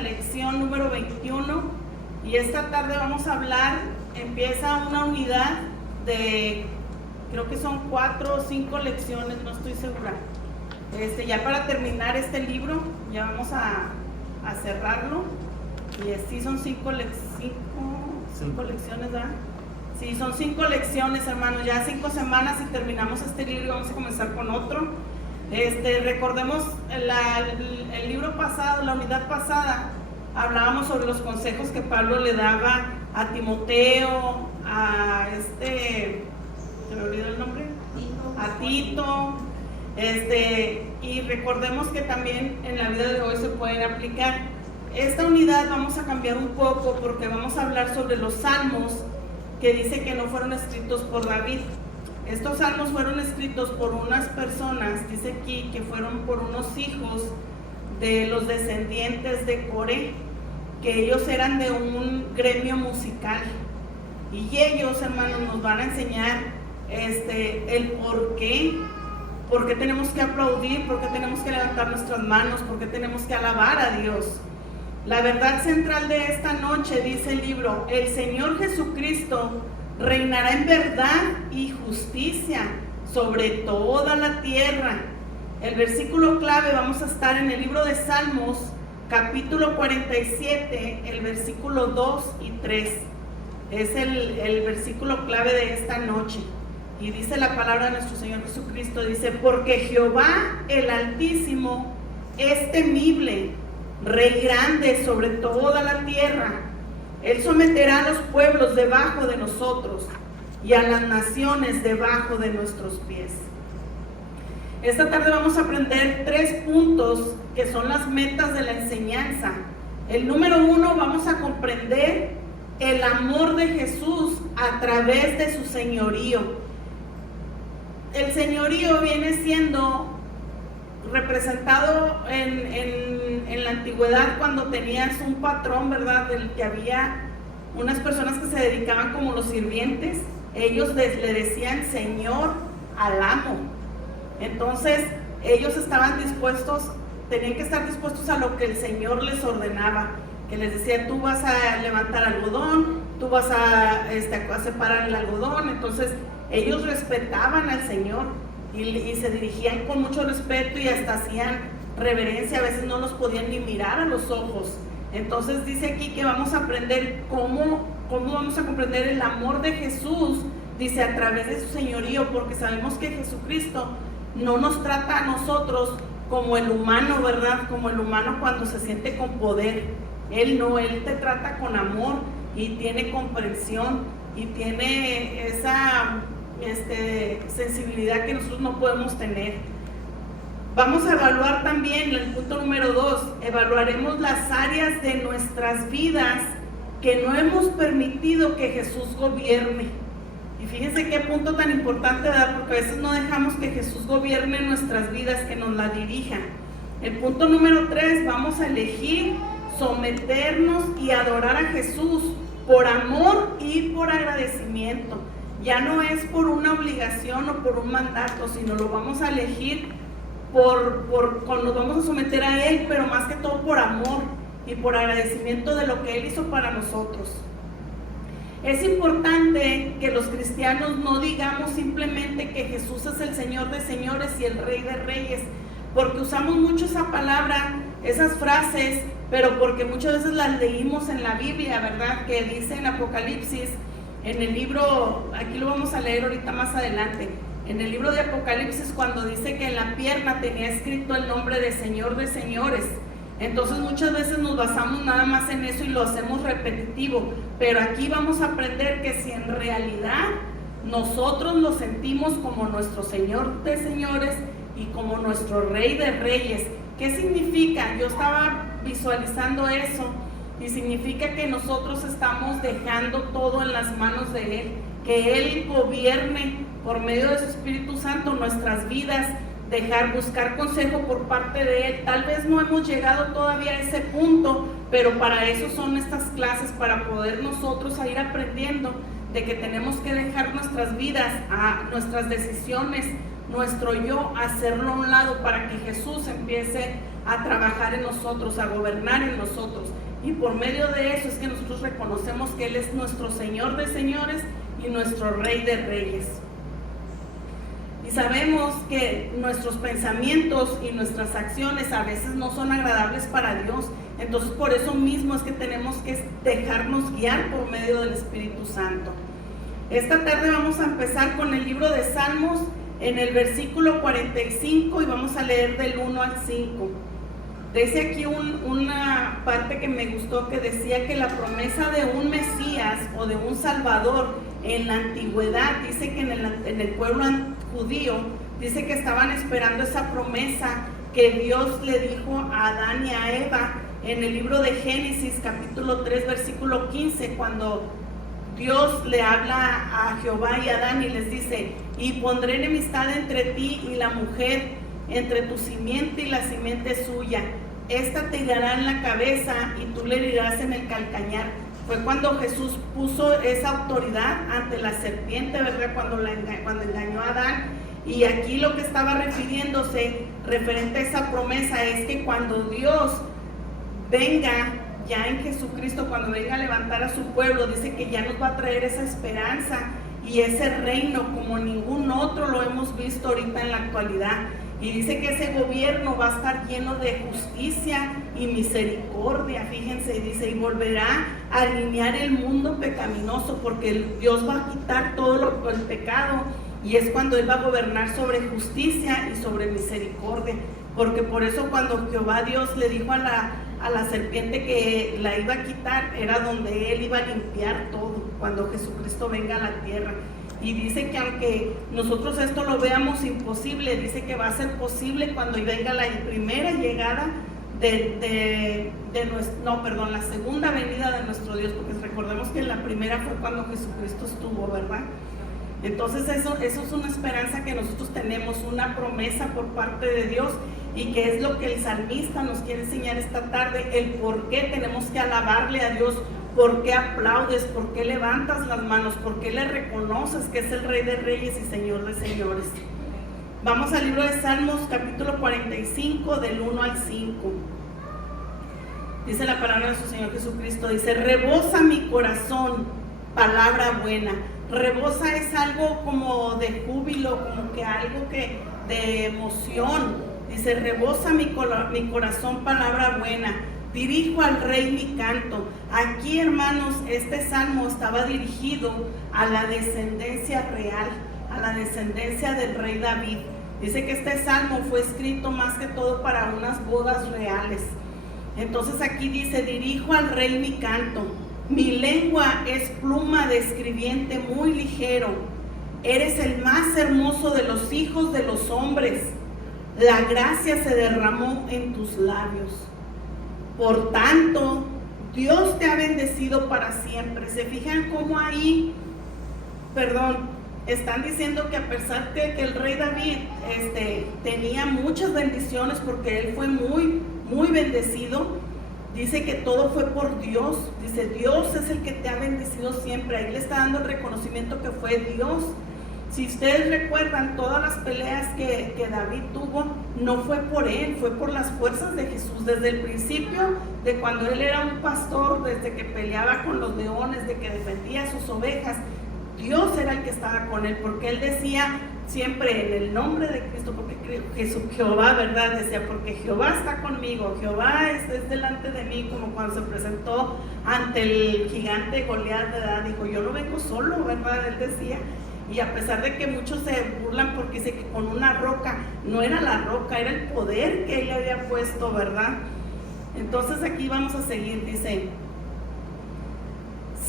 la lección número 21 y esta tarde vamos a hablar, empieza una unidad de, creo que son 4 o 5 lecciones, no estoy segura. Ya para terminar este libro, ya vamos a cerrarlo. Y sí son 5 lecciones, ¿verdad? Sí, son 5 lecciones, hermanos, ya 5 semanas y terminamos este libro y vamos a comenzar con otro. Recordemos el libro pasado, la unidad pasada, hablábamos sobre los consejos que Pablo le daba a Timoteo, se me olvidó el nombre, a Tito, y recordemos que también en la vida de hoy se pueden aplicar. Esta unidad vamos a cambiar un poco porque vamos a hablar sobre los salmos que dice que no fueron escritos por David. Estos salmos fueron escritos por unas personas, dice aquí, que fueron por unos hijos de los descendientes de Coré, que ellos eran de un gremio musical. Y ellos, hermanos, nos van a enseñar el por qué tenemos que aplaudir, por qué tenemos que levantar nuestras manos, por qué tenemos que alabar a Dios. La verdad central de esta noche, dice el libro, el Señor Jesucristo reinará en verdad y justicia sobre toda la tierra. El versículo clave vamos a estar en el libro de Salmos, capítulo 47, el versículo 2 y 3. Es el versículo clave de esta noche. Y dice la palabra de nuestro Señor Jesucristo, dice, porque Jehová el Altísimo es temible, Rey grande sobre toda la tierra. Él someterá a los pueblos debajo de nosotros y a las naciones debajo de nuestros pies. Esta tarde vamos a aprender 3 puntos que son las metas de la enseñanza. El número 1, vamos a comprender el amor de Jesús a través de su señorío. El señorío viene siendo representado en la antigüedad cuando tenías un patrón, ¿verdad? Del que había unas personas que se dedicaban como los sirvientes. Ellos le decían Señor al amo. Entonces ellos tenían que estar dispuestos a lo que el Señor les ordenaba, que les decía, tú vas a levantar algodón, tú vas a separar el algodón. Entonces ellos respetaban al Señor y se dirigían con mucho respeto y hasta hacían reverencia, a veces no los podían ni mirar a los ojos. Entonces dice aquí que vamos a aprender cómo vamos a comprender el amor de Jesús, dice, a través de su señorío, porque sabemos que Jesucristo no nos trata a nosotros como el humano, ¿verdad? Como el humano cuando se siente con poder. Él te trata con amor y tiene comprensión y tiene esa sensibilidad que nosotros no podemos tener. Vamos a evaluar también el punto número 2, evaluaremos las áreas de nuestras vidas que no hemos permitido que Jesús gobierne. Y fíjense qué punto tan importante, ¿verdad? Porque a veces no dejamos que Jesús gobierne nuestras vidas, que nos la dirija. El punto número 3, vamos a elegir someternos y adorar a Jesús por amor y por agradecimiento. Ya no es por una obligación o por un mandato, sino lo vamos a elegir nos vamos a someter a Él, pero más que todo por amor y por agradecimiento de lo que Él hizo para nosotros. Es importante que los cristianos no digamos simplemente que Jesús es el Señor de señores y el Rey de reyes, porque usamos mucho esa palabra, esas frases, pero porque muchas veces las leímos en la Biblia, ¿verdad? Que dice en Apocalipsis, en el libro, aquí lo vamos a leer ahorita más adelante, en el libro de Apocalipsis, cuando dice que en la pierna tenía escrito el nombre de Señor de señores. Entonces muchas veces nos basamos nada más en eso y lo hacemos repetitivo, pero aquí vamos a aprender que si en realidad nosotros lo sentimos como nuestro Señor de señores y como nuestro Rey de reyes, ¿qué significa? Yo estaba visualizando eso y significa que nosotros estamos dejando todo en las manos de Él, que Él gobierne por medio de su Espíritu Santo nuestras vidas, buscar consejo por parte de Él. Tal vez no hemos llegado todavía a ese punto, pero para eso son estas clases, para poder nosotros ir aprendiendo de que tenemos que dejar nuestras vidas, nuestras decisiones, nuestro yo, hacerlo a un lado para que Jesús empiece a trabajar en nosotros, a gobernar en nosotros. Y por medio de eso es que nosotros reconocemos que Él es nuestro Señor de señores y nuestro Rey de reyes. Y sabemos que nuestros pensamientos y nuestras acciones a veces no son agradables para Dios. Entonces por eso mismo es que tenemos que dejarnos guiar por medio del Espíritu Santo. Esta tarde vamos a empezar con el libro de Salmos en el versículo 45 y vamos a leer del 1 al 5. Dice aquí una parte que me gustó, que decía que la promesa de un Mesías o de un Salvador en la antigüedad, dice que en el pueblo judío, dice que estaban esperando esa promesa que Dios le dijo a Adán y a Eva en el libro de Génesis capítulo 3 versículo 15, cuando Dios le habla a Jehová y a Adán y les dice: y pondré enemistad entre ti y la mujer, entre tu simiente y la simiente suya. Esta te hirará en la cabeza y tú le herirás en el calcañar. Fue cuando Jesús puso esa autoridad ante la serpiente, ¿verdad? Cuando engañó a Adán. Y aquí lo que estaba refiriéndose referente a esa promesa es que cuando Dios venga ya en Jesucristo, cuando venga a levantar a su pueblo, dice que ya nos va a traer esa esperanza y ese reino como ningún otro lo hemos visto ahorita en la actualidad. Y dice que ese gobierno va a estar lleno de justicia y misericordia, fíjense, y dice, y volverá a alinear el mundo pecaminoso, porque Dios va a quitar todo el pecado, y es cuando Él va a gobernar sobre justicia y sobre misericordia. Porque por eso cuando Jehová Dios le dijo a la serpiente que la iba a quitar, era donde Él iba a limpiar todo, cuando Jesucristo venga a la tierra. Y dice que aunque nosotros esto lo veamos imposible, dice que va a ser posible cuando venga la primera llegada la segunda venida de nuestro Dios, porque recordemos que la primera fue cuando Jesucristo estuvo, ¿verdad? Entonces eso es una esperanza que nosotros tenemos, una promesa por parte de Dios, y que es lo que el salmista nos quiere enseñar esta tarde, el por qué tenemos que alabarle a Dios. ¿Por qué aplaudes? ¿Por qué levantas las manos? ¿Por qué le reconoces que es el Rey de Reyes y Señor de Señores? Vamos al libro de Salmos, capítulo 45, del 1 al 5. Dice la palabra de su Señor Jesucristo, dice: rebosa mi corazón palabra buena. Rebosa es algo como de júbilo, como que algo de emoción. Dice: rebosa mi corazón palabra buena. Dirijo al Rey mi canto. Aquí, hermanos, este salmo estaba dirigido a la descendencia real, a la descendencia del Rey David. Dice que este salmo fue escrito más que todo para unas bodas reales. Entonces aquí dice: dirijo al Rey mi canto. Mi lengua es pluma de escribiente muy ligero. Eres el más hermoso de los hijos de los hombres. La gracia se derramó en tus labios. Por tanto, Dios te ha bendecido para siempre. ¿Se fijan cómo ahí, están diciendo que a pesar de que el rey David tenía muchas bendiciones, porque él fue muy, muy bendecido? Dice que todo fue por Dios. Dice: Dios es el que te ha bendecido siempre. Ahí le está dando el reconocimiento que fue Dios. Si ustedes recuerdan, todas las peleas que David tuvo, no fue por él, fue por las fuerzas de Jesús. Desde el principio, de cuando él era un pastor, desde que peleaba con los leones, de que defendía a sus ovejas, Dios era el que estaba con él, porque él decía siempre en el nombre de Cristo, porque Jehová, ¿verdad? Decía: porque Jehová está conmigo, Jehová es delante de mí, como cuando se presentó ante el gigante Goliat, ¿verdad? Dijo: yo no vengo solo, ¿verdad? Él decía. Y a pesar de que muchos se burlan porque dice que con una roca, no era la roca, era el poder que él le había puesto, ¿verdad? Entonces aquí vamos a seguir, dice: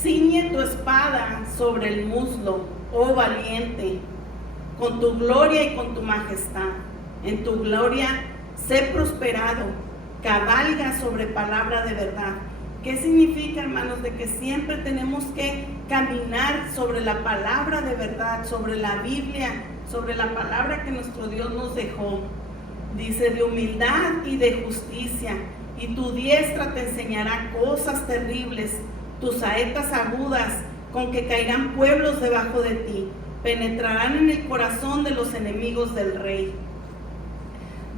ciñe tu espada sobre el muslo, oh valiente, con tu gloria y con tu majestad. En tu gloria sé prosperado, cabalga sobre palabra de verdad. ¿Qué significa, hermanos? De que siempre tenemos que caminar sobre la palabra de verdad, sobre la Biblia, sobre la palabra que nuestro Dios nos dejó. Dice: de humildad y de justicia, y tu diestra te enseñará cosas terribles, tus saetas agudas, con que caerán pueblos debajo de ti, penetrarán en el corazón de los enemigos del rey.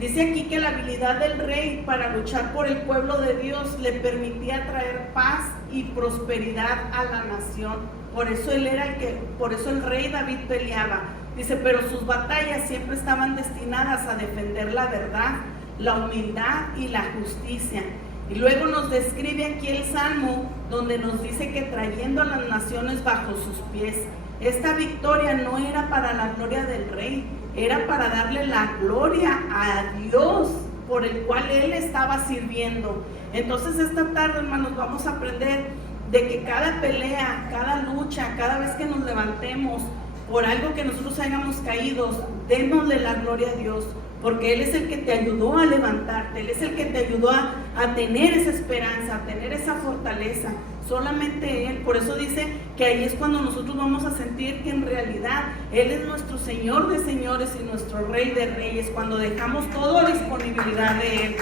Dice aquí que la habilidad del rey para luchar por el pueblo de Dios le permitía traer paz y prosperidad a la nación. Por eso el rey David peleaba. Dice, pero sus batallas siempre estaban destinadas a defender la verdad, la humildad y la justicia. Y luego nos describe aquí el Salmo, donde nos dice que trayendo a las naciones bajo sus pies. Esta victoria no era para la gloria del rey, era para darle la gloria a Dios por el cual él estaba sirviendo. Entonces esta tarde, hermanos, vamos a aprender de que cada pelea, cada lucha, cada vez que nos levantemos por algo que nosotros hayamos caído, démosle la gloria a Dios, porque Él es el que te ayudó a levantarte, Él es el que te ayudó a tener esa esperanza, a tener esa fortaleza. Solamente Él. Por eso dice que ahí es cuando nosotros vamos a sentir que en realidad Él es nuestro Señor de señores y nuestro Rey de reyes, cuando dejamos toda disponibilidad de Él.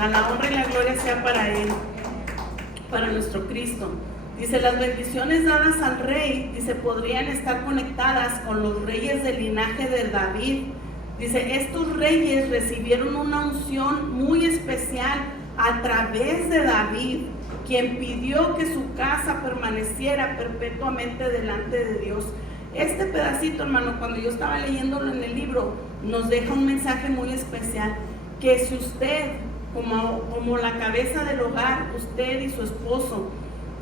A la honra y la gloria sea para Él, para nuestro Cristo. Dice, las bendiciones dadas al rey, dice, podrían estar conectadas con los reyes del linaje de David. Dice, estos reyes recibieron una unción muy especial a través de David, quien pidió que su casa permaneciera perpetuamente delante de Dios. Este pedacito, hermano, cuando yo estaba leyéndolo en el libro, nos deja un mensaje muy especial, que si usted, como la cabeza del hogar, usted y su esposo,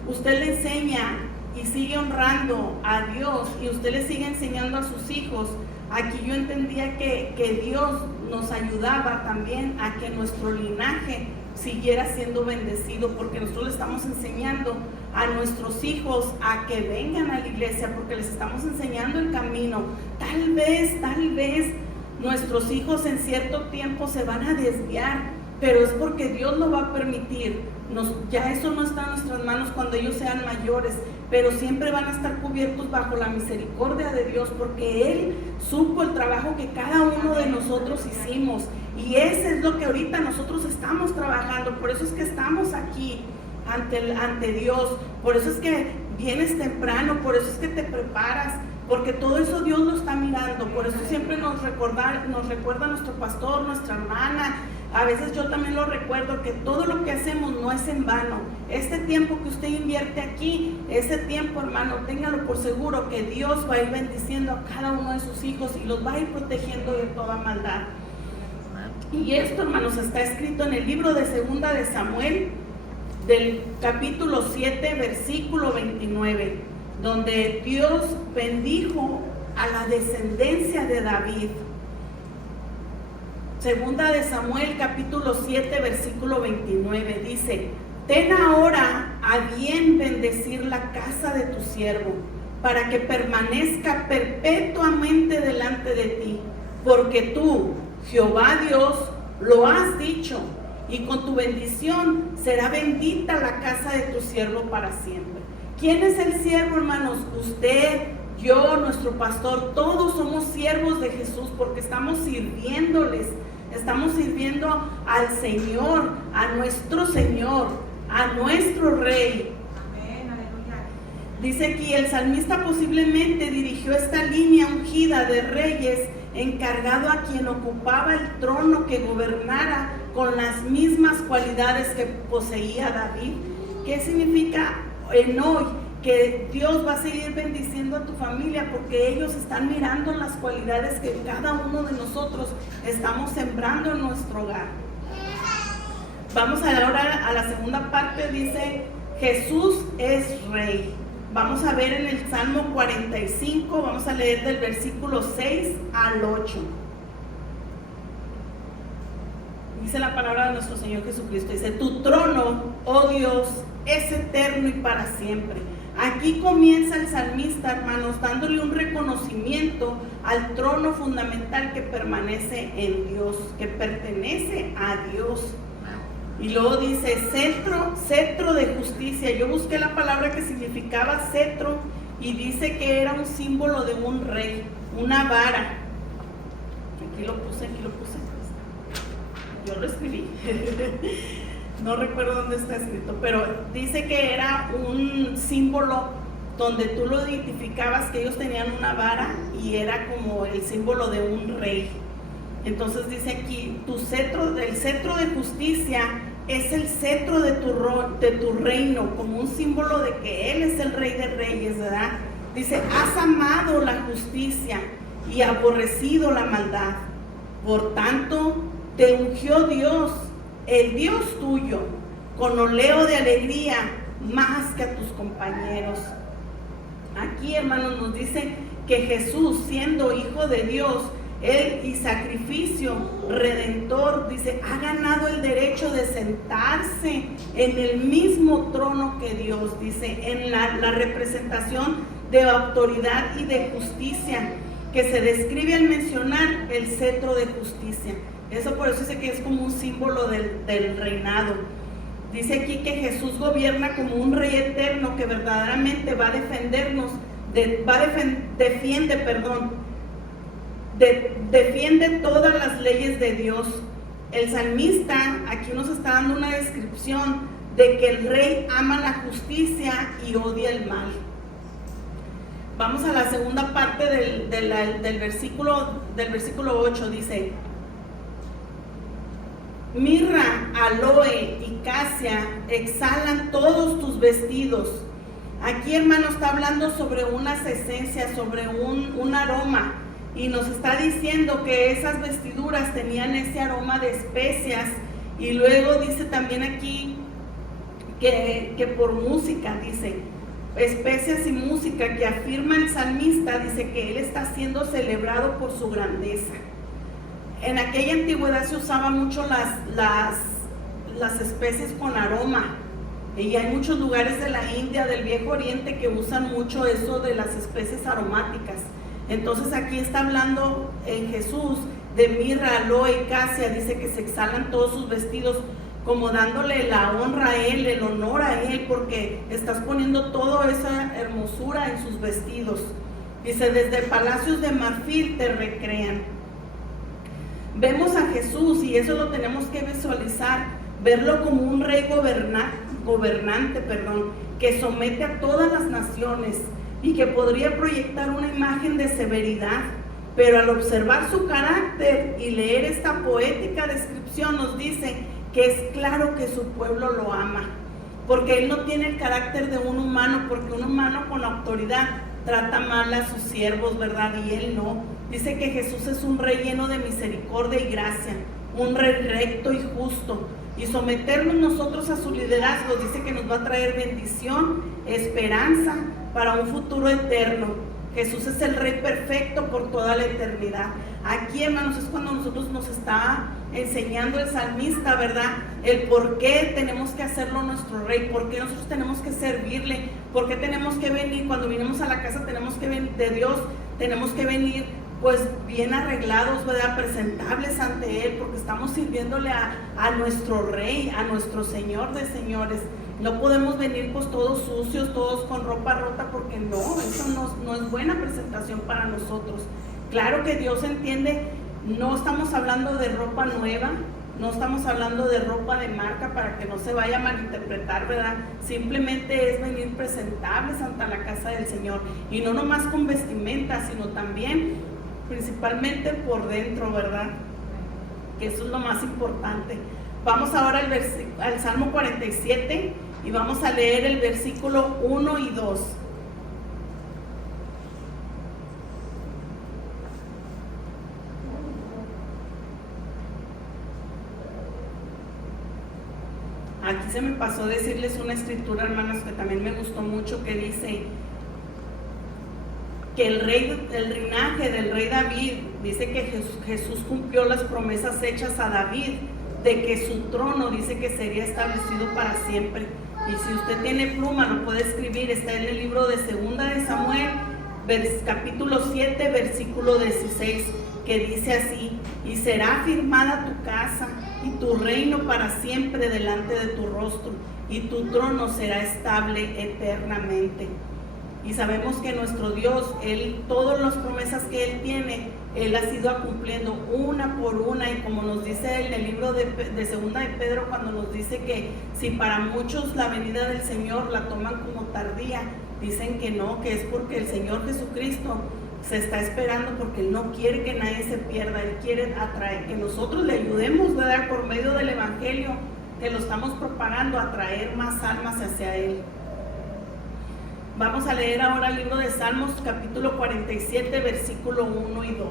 usted le enseña y sigue honrando a Dios y usted le sigue enseñando a sus hijos. Aquí yo entendía que Dios nos ayudaba también a que nuestro linaje siguiera siendo bendecido, porque nosotros le estamos enseñando a nuestros hijos a que vengan a la iglesia, porque les estamos enseñando el camino. Tal vez nuestros hijos en cierto tiempo se van a desviar, pero es porque Dios lo va a permitir. Ya eso no está en nuestras manos cuando ellos sean mayores, pero siempre van a estar cubiertos bajo la misericordia de Dios, porque Él supo el trabajo que cada uno de nosotros hicimos, y ese es lo que ahorita nosotros estamos trabajando. Por eso es que estamos aquí ante Dios, por eso es que vienes temprano, por eso es que te preparas, porque todo eso Dios lo está mirando. Por eso siempre nos recuerda nuestro pastor, nuestra hermana. A veces yo también lo recuerdo, que todo lo que hacemos no es en vano. Este tiempo que usted invierte aquí, ese tiempo, hermano, téngalo por seguro que Dios va a ir bendiciendo a cada uno de sus hijos y los va a ir protegiendo de toda maldad. Y esto, hermanos, está escrito en el libro de 2 de Samuel, del capítulo 7, versículo 29, donde Dios bendijo a la descendencia de David. 2 de Samuel, capítulo 7, versículo 29, dice: ten ahora a bien bendecir la casa de tu siervo, para que permanezca perpetuamente delante de ti, porque tú, Jehová Dios, lo has dicho, y con tu bendición será bendita la casa de tu siervo para siempre. ¿Quién es el siervo, hermanos? Usted, yo, nuestro pastor, todos somos siervos de Jesús, porque estamos sirviéndoles. Estamos sirviendo al Señor, a nuestro Señor, a nuestro Rey. Amén, aleluya. Dice aquí, el salmista posiblemente dirigió esta línea ungida de reyes, encargado a quien ocupaba el trono que gobernara con las mismas cualidades que poseía David. ¿Qué significa en hoy? Que Dios va a seguir bendiciendo a tu familia, porque ellos están mirando las cualidades que cada uno de nosotros estamos sembrando en nuestro hogar. Vamos ahora a la segunda parte. Dice, Jesús es Rey. Vamos a ver en el Salmo 45, vamos a leer del versículo 6 al 8. Dice la palabra de nuestro Señor Jesucristo, dice: tu trono, oh Dios, es eterno y para siempre. Aquí comienza el salmista, hermanos, dándole un reconocimiento al trono fundamental que permanece en Dios, que pertenece a Dios. Y luego dice, cetro de justicia. Yo busqué la palabra que significaba cetro y dice que era un símbolo de un rey, una vara. Aquí lo puse. Yo lo escribí. No recuerdo dónde está escrito, pero dice que era un símbolo donde tú lo identificabas, que ellos tenían una vara y era como el símbolo de un rey. Entonces dice aquí, el cetro de justicia es el cetro de tu reino, como un símbolo de que Él es el Rey de Reyes, ¿verdad? Dice, has amado la justicia y aborrecido la maldad. Por tanto, te ungió Dios, el Dios tuyo, con oleo de alegría, más que a tus compañeros. Aquí, hermanos, nos dice que Jesús, siendo Hijo de Dios, Él y sacrificio redentor, dice, ha ganado el derecho de sentarse en el mismo trono que Dios, dice, en la representación de autoridad y de justicia que se describe al mencionar el cetro de justicia. Eso por eso dice que es como un símbolo del reinado. Dice aquí que Jesús gobierna como un rey eterno que verdaderamente va a defendernos, defiende todas las leyes de Dios. El salmista aquí nos está dando una descripción de que el rey ama la justicia y odia el mal. Vamos a la segunda parte del versículo 8, dice: mirra, aloe y casia exhalan todos tus vestidos. Aquí, hermano, está hablando sobre unas esencias, sobre un aroma, y nos está diciendo que esas vestiduras tenían ese aroma de especias. Y luego dice también aquí que por música, dice, especias y música, que afirma el salmista, dice que él está siendo celebrado por su grandeza. En aquella antigüedad se usaba mucho las especies con aroma, y hay muchos lugares de la India, del Viejo Oriente, que usan mucho eso de las especies aromáticas. Entonces aquí está hablando en Jesús de mirra, aloe y casia, dice que se exhalan todos sus vestidos, como dándole la honra a Él, el honor a Él, porque estás poniendo toda esa hermosura en sus vestidos. Dice, desde palacios de marfil te recrean. Vemos a Jesús, y eso lo tenemos que visualizar, verlo como un rey gobernante, que somete a todas las naciones y que podría proyectar una imagen de severidad. Pero al observar su carácter y leer esta poética descripción, nos dice que es claro que su pueblo lo ama, porque Él no tiene el carácter de un humano, porque un humano con autoridad trata mal a sus siervos, ¿verdad? Y Él no. Dice que Jesús es un rey lleno de misericordia y gracia, un rey recto y justo, y someternos nosotros a su liderazgo dice que nos va a traer bendición, esperanza para un futuro eterno. Jesús es el rey perfecto por toda la eternidad. Aquí, hermanos, es cuando nosotros nos está enseñando el salmista, ¿verdad? El por qué tenemos que hacerlo nuestro rey, por qué nosotros tenemos que servirle, por qué tenemos que venir, cuando vinimos a la casa tenemos que venir de Dios, tenemos que venir pues bien arreglados, ¿verdad? Presentables ante Él, porque estamos sirviéndole a nuestro Rey, a nuestro Señor de señores. No podemos venir pues todos sucios, todos con ropa rota, porque no, eso no es buena presentación para nosotros. Claro que Dios entiende, no estamos hablando de ropa nueva, no estamos hablando de ropa de marca para que no se vaya a malinterpretar, ¿verdad? Simplemente es venir presentables ante la casa del Señor, y no nomás con vestimenta, sino también principalmente por dentro, ¿verdad? Que eso es lo más importante. Vamos ahora al Salmo 47 y vamos a leer el versículo 1 y 2. Aquí se me pasó decirles una escritura, hermanos, que también me gustó mucho, que dice que el linaje del rey David, dice que Jesús cumplió las promesas hechas a David, de que su trono, dice que sería establecido para siempre. Y si usted tiene pluma, lo puede escribir, está en el libro de 2 de Samuel, capítulo 7, versículo 16, que dice así: y será afirmada tu casa y tu reino para siempre delante de tu rostro, y tu trono será estable eternamente. Y sabemos que nuestro Dios, Él, todas las promesas que Él tiene, Él ha ido cumpliendo una por una. Y como nos dice en el libro de 2 de Pedro, cuando nos dice que si para muchos la venida del Señor la toman como tardía, dicen que no, que es porque el Señor Jesucristo se está esperando porque Él no quiere que nadie se pierda. Él quiere atraer, que nosotros le ayudemos, ¿verdad? Por medio del Evangelio que lo estamos propagando, a traer más almas hacia Él. Vamos a leer ahora el libro de Salmos, capítulo 47, versículo 1 y 2.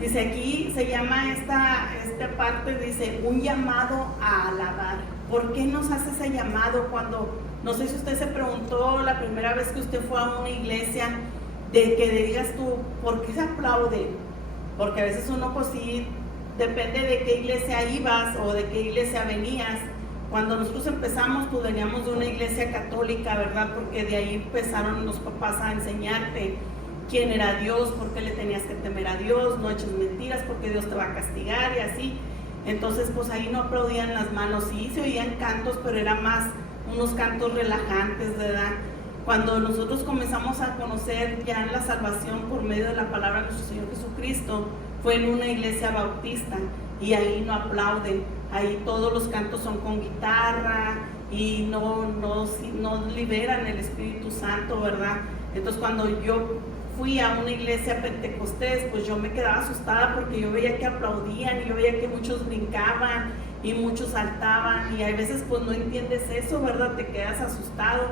Dice aquí, se llama esta parte, dice, un llamado a alabar. ¿Por qué nos hace ese llamado cuando, no sé si usted se preguntó la primera vez que usted fue a una iglesia, de que le digas tú, ¿por qué se aplaude? Porque a veces uno, pues sí, depende de qué iglesia ibas o de qué iglesia venías. Cuando nosotros empezamos, pues veníamos de una iglesia católica, ¿verdad? Porque de ahí empezaron los papás a enseñarte quién era Dios, por qué le tenías que temer a Dios, no eches mentiras porque Dios te va a castigar y así. Entonces, pues ahí no aplaudían las manos, sí se oían cantos, pero eran más unos cantos relajantes, ¿verdad? Cuando nosotros comenzamos a conocer ya la salvación por medio de la palabra de nuestro Señor Jesucristo, fue en una iglesia bautista y ahí no aplauden, ahí todos los cantos son con guitarra y no liberan el Espíritu Santo, ¿verdad? Entonces cuando yo fui a una iglesia pentecostés, pues yo me quedaba asustada porque yo veía que aplaudían y yo veía que muchos brincaban y muchos saltaban y a veces pues no entiendes eso, ¿verdad? Te quedas asustado.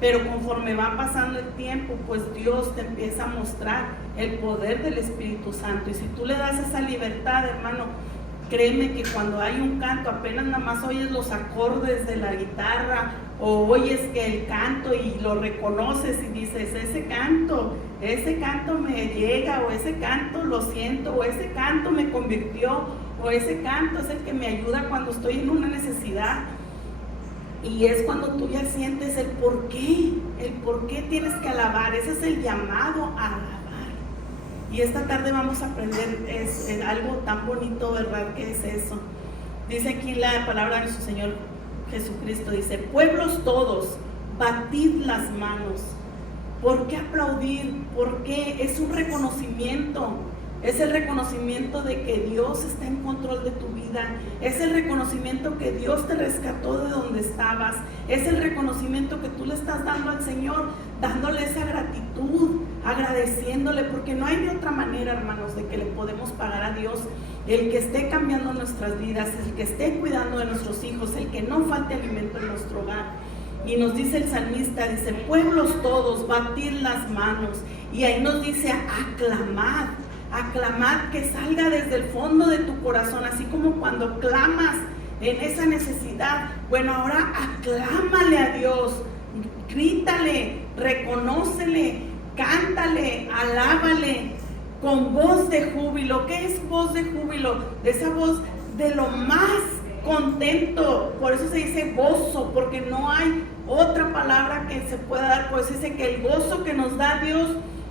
Pero conforme va pasando el tiempo, pues Dios te empieza a mostrar el poder del Espíritu Santo. Y si tú le das esa libertad, hermano, créeme que cuando hay un canto, apenas nada más oyes los acordes de la guitarra o oyes que el canto y lo reconoces y dices, ese canto me llega, o ese canto lo siento, o ese canto me convirtió, o ese canto es el que me ayuda cuando estoy en una necesidad. Y es cuando tú ya sientes el por qué tienes que alabar. Ese es el llamado a alabar. Y esta tarde vamos a aprender es algo tan bonito, ¿verdad? ¿Qué es eso? Dice aquí la palabra de nuestro Señor Jesucristo, dice, pueblos todos, batid las manos. ¿Por qué aplaudir? Porque es un reconocimiento. Es el reconocimiento de que Dios está en control de tu vida. Es el reconocimiento que Dios te rescató de donde estabas. Es el reconocimiento que tú le estás dando al Señor, dándole esa gratitud, agradeciéndole, porque no hay de otra manera, hermanos, de que le podemos pagar a Dios. El que esté cambiando nuestras vidas, el que esté cuidando de nuestros hijos, el que no falte alimento en nuestro hogar. Y nos dice el salmista, dice, pueblos todos, batid las manos. Y ahí nos dice, aclamad. Aclamar, que salga desde el fondo de tu corazón, así como cuando clamas en esa necesidad. Bueno, ahora aclámale a Dios, grítale, reconócele, cántale, alábale con voz de júbilo. ¿Qué es voz de júbilo? De esa voz de lo más contento. Por eso se dice gozo, porque no hay otra palabra que se pueda dar. Por eso dice que el gozo que nos da Dios,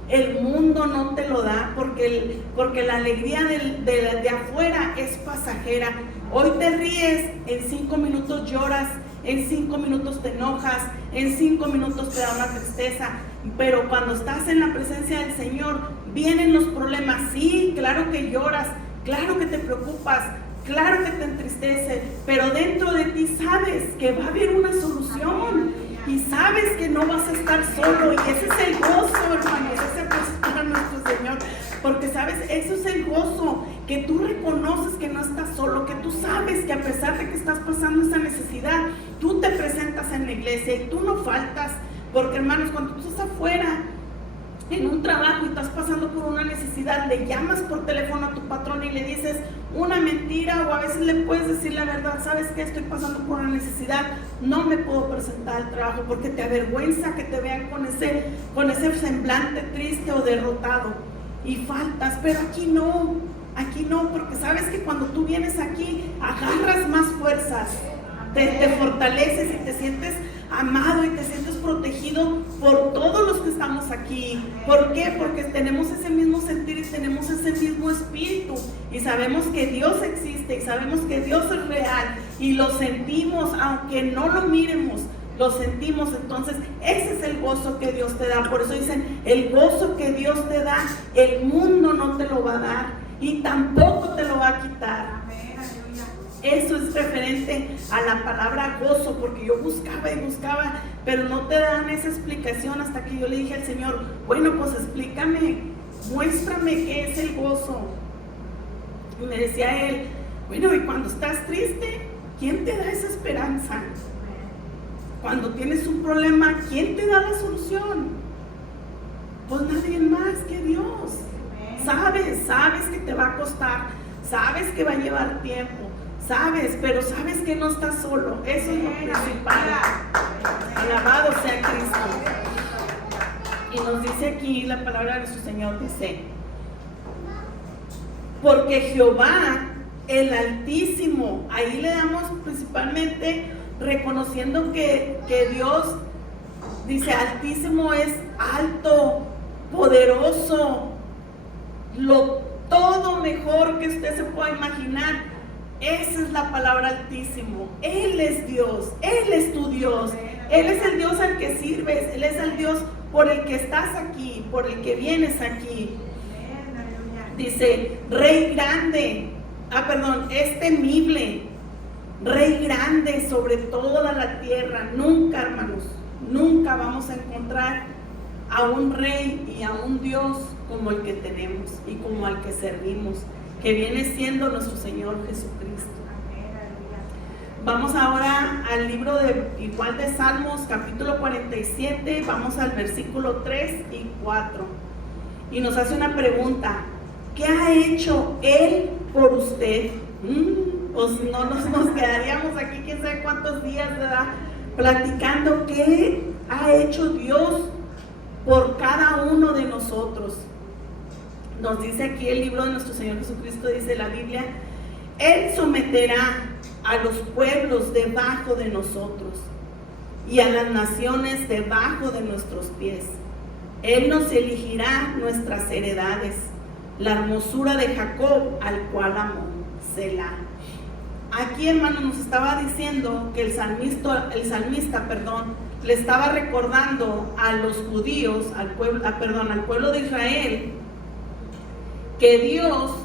el mundo no te lo da, porque la alegría de afuera es pasajera. Hoy te ríes, en 5 minutos lloras, en 5 minutos te enojas, en 5 minutos te da una tristeza. Pero cuando estás en la presencia del Señor, vienen los problemas. Sí, claro que lloras, claro que te preocupas, claro que te entristece, pero dentro de ti sabes que va a haber una solución. Y sabes que no vas a estar solo, y ese es el gozo, hermanos, ese es para nuestro Señor, porque sabes, eso es el gozo, que tú reconoces que no estás solo, que tú sabes que a pesar de que estás pasando esa necesidad, tú te presentas en la iglesia y tú no faltas, porque hermanos, cuando tú estás afuera, en un trabajo y estás pasando por una necesidad, le llamas por teléfono a tu patrón y le dices una mentira, o a veces le puedes decir la verdad, ¿sabes qué? Estoy pasando por una necesidad, no me puedo presentar al trabajo, porque te avergüenza que te vean con ese semblante triste o derrotado y faltas. Pero aquí no, porque sabes que cuando tú vienes aquí, agarras más fuerzas, te fortaleces y te sientes amado y te sientes protegido por todos los que estamos aquí. ¿Por qué? Porque tenemos ese mismo sentir y tenemos ese mismo espíritu, y sabemos que Dios existe y sabemos que Dios es real y lo sentimos, aunque no lo miremos, lo sentimos. Entonces ese es el gozo que Dios te da. Por eso dicen, el gozo que Dios te da, el mundo no te lo va a dar y tampoco te lo va a quitar. Eso es referente a la palabra gozo, porque yo buscaba y buscaba, pero no te dan esa explicación hasta que yo le dije al Señor, bueno, pues explícame, muéstrame qué es el gozo. Y me decía Él, bueno, y cuando estás triste, ¿quién te da esa esperanza? Cuando tienes un problema, ¿quién te da la solución? Pues nadie más que Dios. Sabes que te va a costar, sabes que va a llevar tiempo, pero sabes que no estás solo. Eso es lo principal. Alabado sea Cristo. Y nos dice aquí la palabra de nuestro Señor, dice, porque Jehová, el Altísimo, ahí le damos principalmente reconociendo que Dios, dice, Altísimo es alto, poderoso, todo mejor que usted se pueda imaginar. Esa es la palabra Altísimo. Él es Dios, Él es tu Dios, Él es el Dios al que sirves, Él es el Dios por el que estás aquí, por el que vienes aquí. Dice, Rey grande, es temible, Rey grande sobre toda la tierra. Nunca, hermanos, nunca vamos a encontrar a un Rey y a un Dios como el que tenemos y como al que servimos, que viene siendo nuestro Señor Jesucristo. Vamos ahora al libro de Salmos, capítulo 47, vamos al versículo 3 y 4. Y nos hace una pregunta: ¿qué ha hecho Él por usted? Pues no nos quedaríamos aquí quién sabe cuántos días, ¿verdad?, platicando qué ha hecho Dios por cada uno de nosotros. Nos dice aquí el libro de nuestro Señor Jesucristo, dice la Biblia, Él someterá a los pueblos debajo de nosotros y a las naciones debajo de nuestros pies. Él nos elegirá nuestras heredades, la hermosura de Jacob, al cual amó. Selah. Aquí, hermano, nos estaba diciendo que el salmista, le estaba recordando a los judíos, al pueblo de Israel, que Dios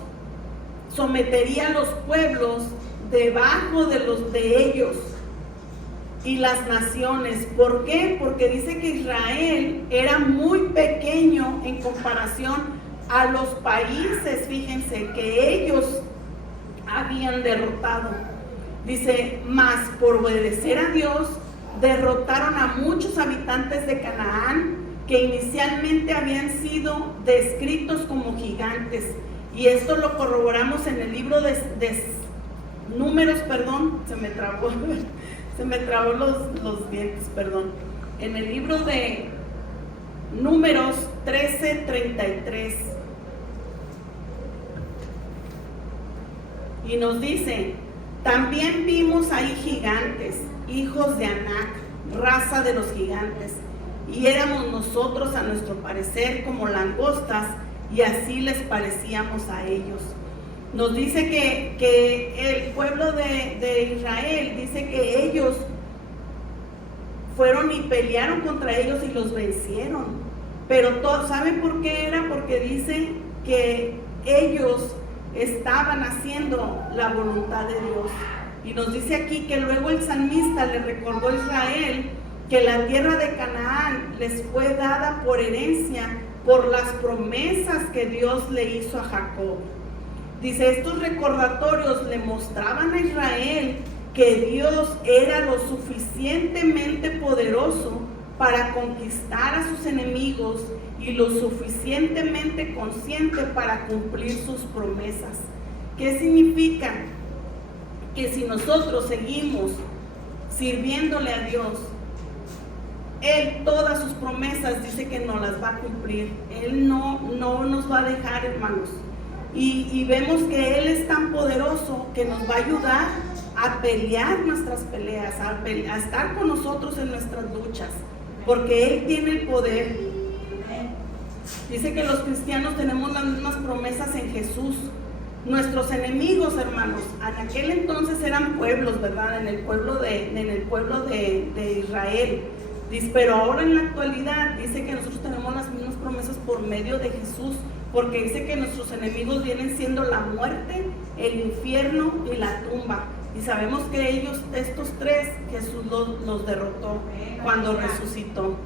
sometería a los pueblos debajo de ellos y las naciones. ¿Por qué? Porque dice que Israel era muy pequeño en comparación a los países, fíjense, que ellos habían derrotado. Dice, mas por obedecer a Dios, derrotaron a muchos habitantes de Canaán que inicialmente habían sido descritos como gigantes. Y esto lo corroboramos en el libro de Números, se me trabó los dientes, en el libro de Números 13:33. Y nos dice, también vimos ahí gigantes, hijos de Anac, raza de los gigantes, y éramos nosotros a nuestro parecer como langostas, y así les parecíamos a ellos. Nos dice que el pueblo de Israel, dice que ellos fueron y pelearon contra ellos y los vencieron. Pero ¿saben por qué era? Porque dice que ellos estaban haciendo la voluntad de Dios. Y nos dice aquí que luego el salmista le recordó a Israel que la tierra de Canaán les fue dada por herencia por las promesas que Dios le hizo a Jacob. Dice, estos recordatorios le mostraban a Israel que Dios era lo suficientemente poderoso para conquistar a sus enemigos y lo suficientemente consciente para cumplir sus promesas. ¿Qué significa? Que si nosotros seguimos sirviéndole a Dios, Él todas sus promesas dice que nos las va a cumplir. Él no nos va a dejar, hermanos. Y vemos que Él es tan poderoso que nos va a ayudar a pelear nuestras peleas, a estar con nosotros en nuestras luchas, porque Él tiene el poder. Dice que los cristianos tenemos las mismas promesas en Jesús. Nuestros enemigos, hermanos, en aquel entonces eran pueblos, ¿verdad? En el pueblo de Israel. Dice, pero ahora en la actualidad dice que nosotros tenemos las mismas promesas por medio de Jesús, porque dice que nuestros enemigos vienen siendo la muerte, el infierno y la tumba. Y sabemos que estos tres, Jesús los derrotó cuando resucitó.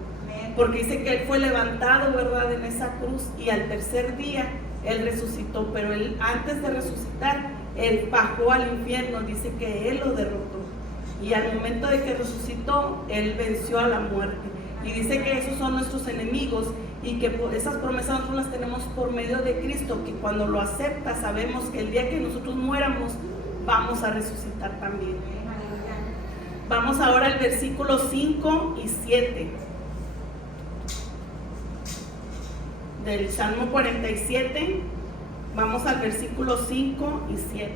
Porque dice que Él fue levantado, ¿verdad?, en esa cruz, y al tercer día Él resucitó. Pero Él, antes de resucitar, Él bajó al infierno, dice que Él lo derrotó. Y al momento de que resucitó, Él venció a la muerte. Y dice que esos son nuestros enemigos y que esas promesas nosotros las tenemos por medio de Cristo, que cuando lo acepta sabemos que el día que nosotros muéramos vamos a resucitar también. Vamos ahora al versículo 5 y 7 del Salmo 47. Vamos al versículo 5 y 7.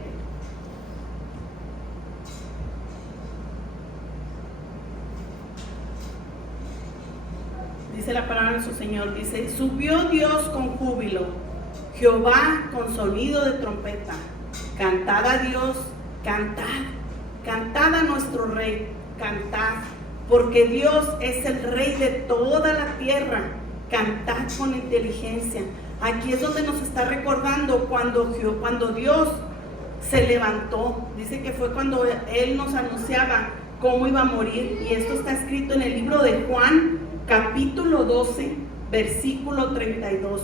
Dice la palabra de nuestro Señor, dice: subió Dios con júbilo, Jehová con sonido de trompeta. Cantad a Dios, cantad, cantad a nuestro Rey, cantad, porque Dios es el Rey de toda la tierra. Cantad con inteligencia. Aquí es donde nos está recordando cuando Dios se levantó. Dice que fue cuando Él nos anunciaba cómo iba a morir. Y esto está escrito en el libro de Juan, capítulo 12, versículo 32.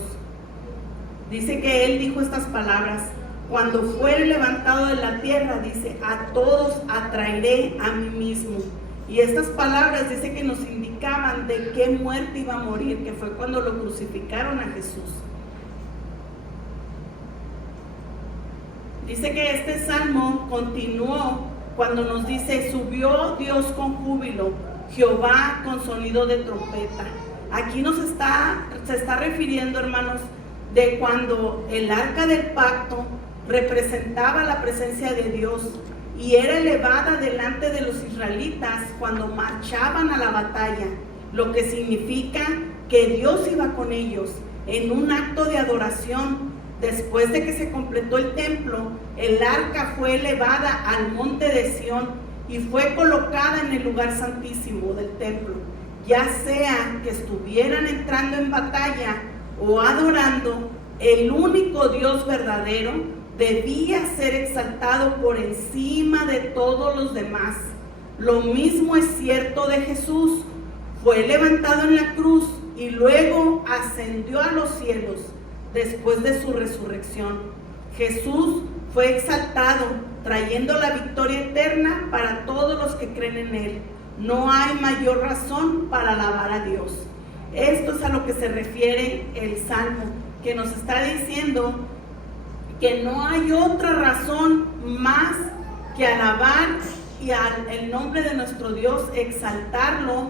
Dice que Él dijo estas palabras: cuando fuere levantado de la tierra, dice, a todos atraeré a mí mismo. Y estas palabras dice que nos indicaban de qué muerte iba a morir, que fue cuando lo crucificaron a Jesús. Dice que este salmo continuó cuando nos dice: subió Dios con júbilo, Jehová con sonido de trompeta. Aquí se está refiriendo, hermanos, de cuando el arca del pacto representaba la presencia de Dios y era elevada delante de los israelitas cuando marchaban a la batalla, lo que significa que Dios iba con ellos en un acto de adoración. Después de que se completó el templo, el arca fue elevada al monte de Sión y fue colocada en el lugar santísimo del templo. Ya sea que estuvieran entrando en batalla o adorando, el único Dios verdadero debía ser exaltado por encima de todos los demás. Lo mismo es cierto de Jesús. Fue levantado en la cruz y luego ascendió a los cielos después de su resurrección. Jesús fue exaltado, trayendo la victoria eterna para todos los que creen en Él. No hay mayor razón para alabar a Dios. Esto es a lo que se refiere el Salmo, que nos está diciendo que no hay otra razón más que alabar y el nombre de nuestro Dios, exaltarlo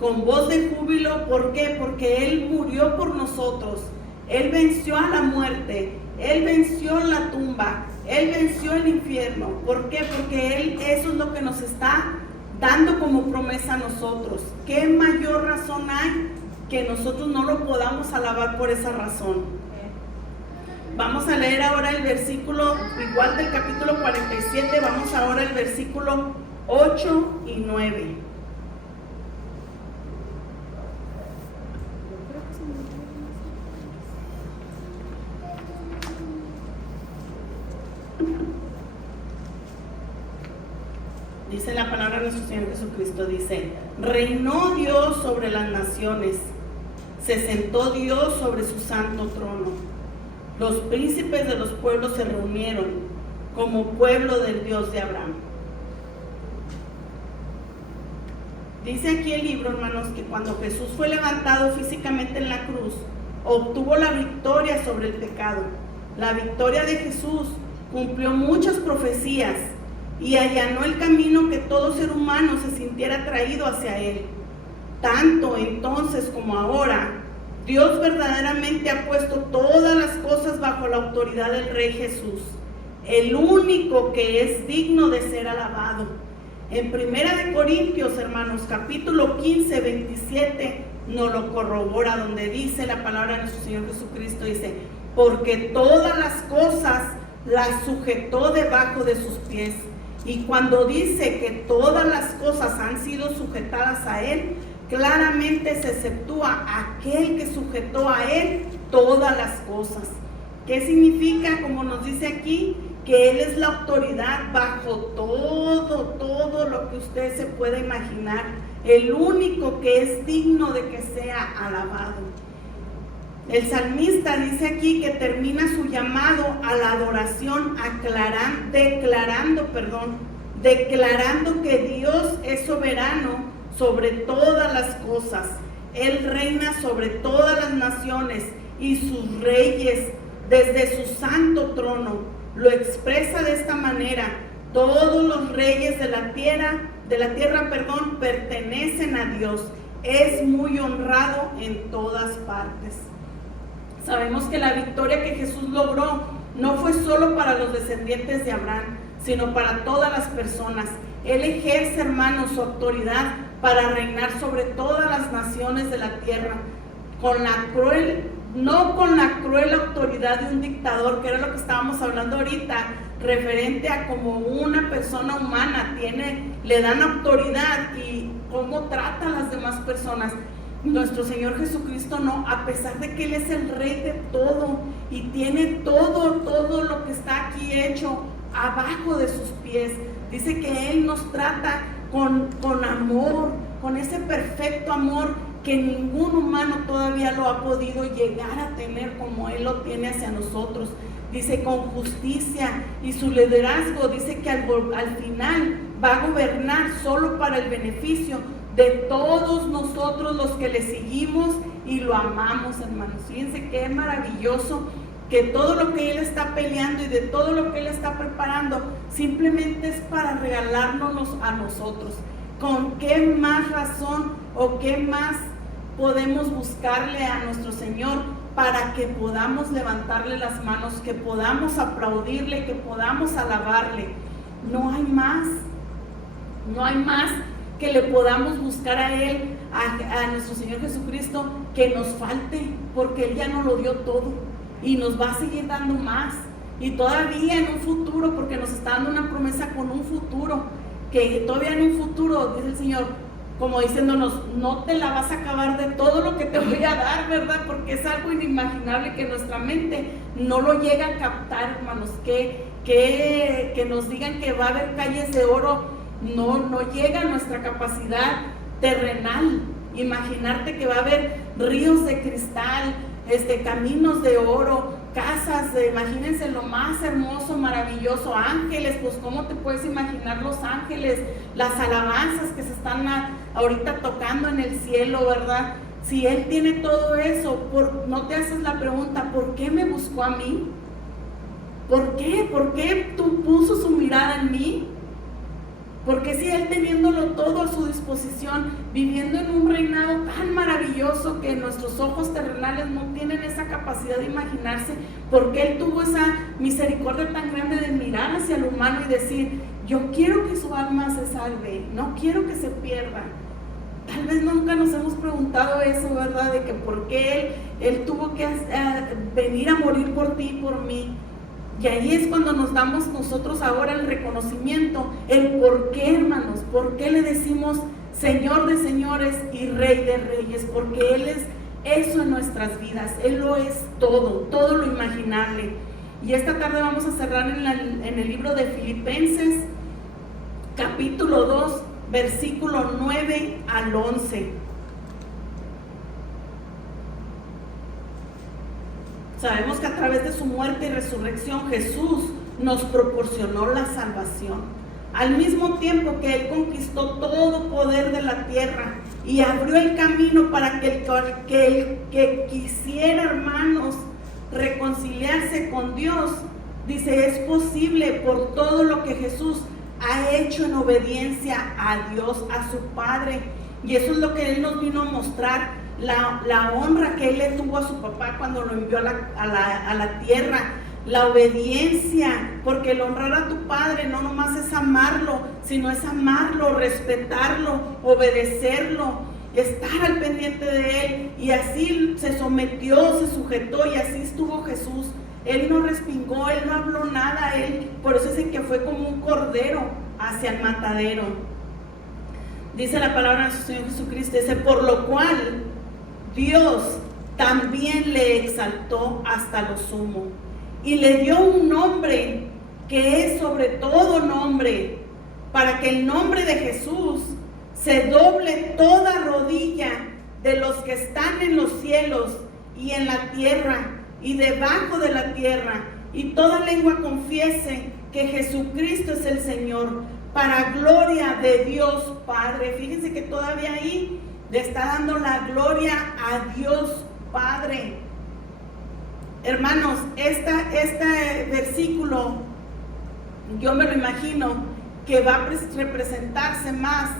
con voz de júbilo. ¿Por qué? Porque Él murió por nosotros. Él venció a la muerte, Él venció la tumba, Él venció el infierno. ¿Por qué? Porque eso es lo que nos está dando como promesa a nosotros. ¿Qué mayor razón hay que nosotros no lo podamos alabar por esa razón? Vamos a leer ahora el versículo, igual del capítulo 47, vamos ahora al versículo 8 y 9. Dice la palabra de nuestro Señor Jesucristo, dice: reinó Dios sobre las naciones, se sentó Dios sobre su santo trono. Los príncipes de los pueblos se reunieron como pueblo del Dios de Abraham. Dice aquí el libro, hermanos, que cuando Jesús fue levantado físicamente en la cruz, obtuvo la victoria sobre el pecado. La victoria de Jesús cumplió muchas profecías y allanó el camino que todo ser humano se sintiera atraído hacia Él. Tanto entonces como ahora, Dios verdaderamente ha puesto todas las cosas bajo la autoridad del Rey Jesús, el único que es digno de ser alabado. En 1 Corintios, hermanos, capítulo 15, 27, nos lo corrobora, donde dice la palabra de nuestro Señor Jesucristo, dice: porque todas las cosas las sujetó debajo de sus pies. Y cuando dice que todas las cosas han sido sujetadas a Él, claramente se exceptúa aquel que sujetó a Él todas las cosas. ¿Qué significa? Como nos dice aquí, que Él es la autoridad bajo todo lo que usted se pueda imaginar, el único que es digno de que sea alabado. El salmista dice aquí que termina su llamado a la adoración declarando que Dios es soberano sobre todas las cosas. Él reina sobre todas las naciones y sus reyes desde su santo trono. Lo expresa de esta manera: todos los reyes de la tierra, pertenecen a Dios. Es muy honrado en todas partes. Sabemos que la victoria que Jesús logró no fue solo para los descendientes de Abraham, sino para todas las personas. Él ejerce, hermanos, su autoridad para reinar sobre todas las naciones de la tierra, no con la cruel autoridad de un dictador, que era lo que estábamos hablando ahorita, referente a como una persona humana le dan autoridad y cómo trata a las demás personas. Nuestro Señor Jesucristo no, a pesar de que Él es el Rey de todo y tiene todo lo que está aquí hecho abajo de sus pies. Dice que Él nos trata con amor, con ese perfecto amor que ningún humano todavía lo ha podido llegar a tener como Él lo tiene hacia nosotros. Dice con justicia, y su liderazgo dice que al final va a gobernar solo para el beneficio de todos nosotros los que le seguimos y lo amamos, hermanos. Fíjense qué maravilloso que todo lo que Él está peleando y de todo lo que Él está preparando simplemente es para regalárnoslos a nosotros. ¿Con qué más razón o qué más podemos buscarle a nuestro Señor para que podamos levantarle las manos, que podamos aplaudirle, que podamos alabarle? No hay más que le podamos buscar a Él, a nuestro Señor Jesucristo, que nos falte, porque Él ya nos lo dio todo y nos va a seguir dando más, y todavía en un futuro, porque nos está dando una promesa con un futuro, que todavía en un futuro, dice el Señor, como diciéndonos, no te la vas a acabar de todo lo que te voy a dar, ¿verdad? Porque es algo inimaginable que nuestra mente no lo llega a captar, hermanos, que nos digan que va a haber calles de oro. No llega a nuestra capacidad terrenal. Imaginarte que va a haber ríos de cristal, caminos de oro, casas, imagínense lo más hermoso, maravilloso, ángeles. Pues cómo te puedes imaginar los ángeles, las alabanzas que se están ahorita tocando en el cielo, ¿verdad? Si Él tiene todo eso, no te haces la pregunta, ¿por qué me buscó a mí? ¿Por qué? ¿Por qué tú puso su mirada en mí? Porque si Él, teniéndolo todo a su disposición, viviendo en un reinado tan maravilloso que nuestros ojos terrenales no tienen esa capacidad de imaginarse, porque Él tuvo esa misericordia tan grande de mirar hacia el humano y decir, yo quiero que su alma se salve, no quiero que se pierda. Tal vez nunca nos hemos preguntado eso, ¿verdad? De que por qué Él tuvo que venir a morir por ti y por mí. Y ahí es cuando nos damos nosotros ahora el reconocimiento, el por qué, hermanos, por qué le decimos Señor de señores y Rey de reyes, porque Él es eso en nuestras vidas. Él lo es todo lo imaginable. Y esta tarde vamos a cerrar en el libro de Filipenses, capítulo 2, versículo 9 al 11. Sabemos que a través de su muerte y resurrección Jesús nos proporcionó la salvación. Al mismo tiempo que Él conquistó todo poder de la tierra y abrió el camino para que el que quisiera, hermanos, reconciliarse con Dios, dice, es posible por todo lo que Jesús ha hecho en obediencia a Dios, a su Padre. Y eso es lo que Él nos vino a mostrar. La honra que Él le tuvo a su papá cuando lo envió a la tierra, la obediencia, porque el honrar a tu padre no nomás es amarlo, sino es amarlo, respetarlo, obedecerlo, estar al pendiente de Él. Y así se sometió, se sujetó, y así estuvo Jesús. Él no respingó, Él no habló nada, Él, por eso dicen que fue como un cordero hacia el matadero. Dice la palabra de nuestro Señor Jesucristo, dice, por lo cual Dios también le exaltó hasta lo sumo y le dio un nombre que es sobre todo nombre, para que el nombre de Jesús se doble toda rodilla de los que están en los cielos y en la tierra y debajo de la tierra, y toda lengua confiese que Jesucristo es el Señor, para gloria de Dios Padre. Fíjense que todavía ahí le está dando la gloria a Dios Padre. Hermanos, este versículo yo me lo imagino que va a representarse más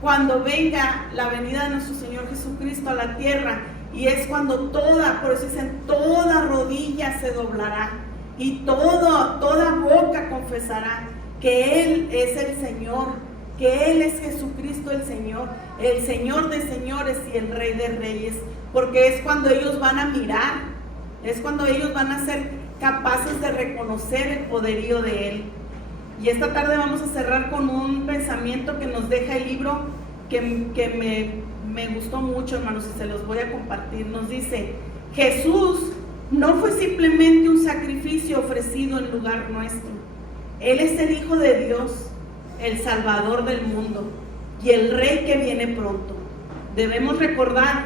cuando venga la venida de nuestro Señor Jesucristo a la tierra, y es cuando por eso dicen, toda rodilla se doblará y toda boca confesará que Él es el Señor, que Él es Jesucristo el Señor de señores y el Rey de reyes, porque es cuando ellos van a mirar, es cuando ellos van a ser capaces de reconocer el poderío de Él. Y esta tarde vamos a cerrar con un pensamiento que nos deja el libro que me gustó mucho, hermanos, y se los voy a compartir. Nos dice: Jesús no fue simplemente un sacrificio ofrecido en lugar nuestro. Él es el Hijo de Dios, el Salvador del mundo y el Rey que viene pronto. Debemos recordar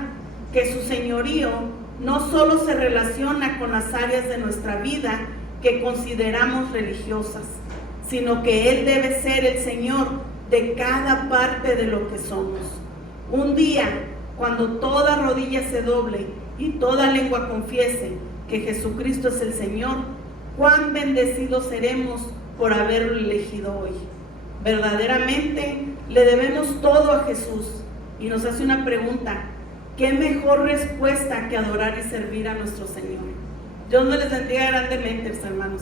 que su señorío no solo se relaciona con las áreas de nuestra vida que consideramos religiosas, sino que Él debe ser el Señor de cada parte de lo que somos. Un día, cuando toda rodilla se doble y toda lengua confiese que Jesucristo es el Señor, cuán bendecidos seremos por haberlo elegido hoy. Verdaderamente le debemos todo a Jesús, y nos hace una pregunta: ¿qué mejor respuesta que adorar y servir a nuestro Señor? Dios me les bendiga grandemente, hermanos.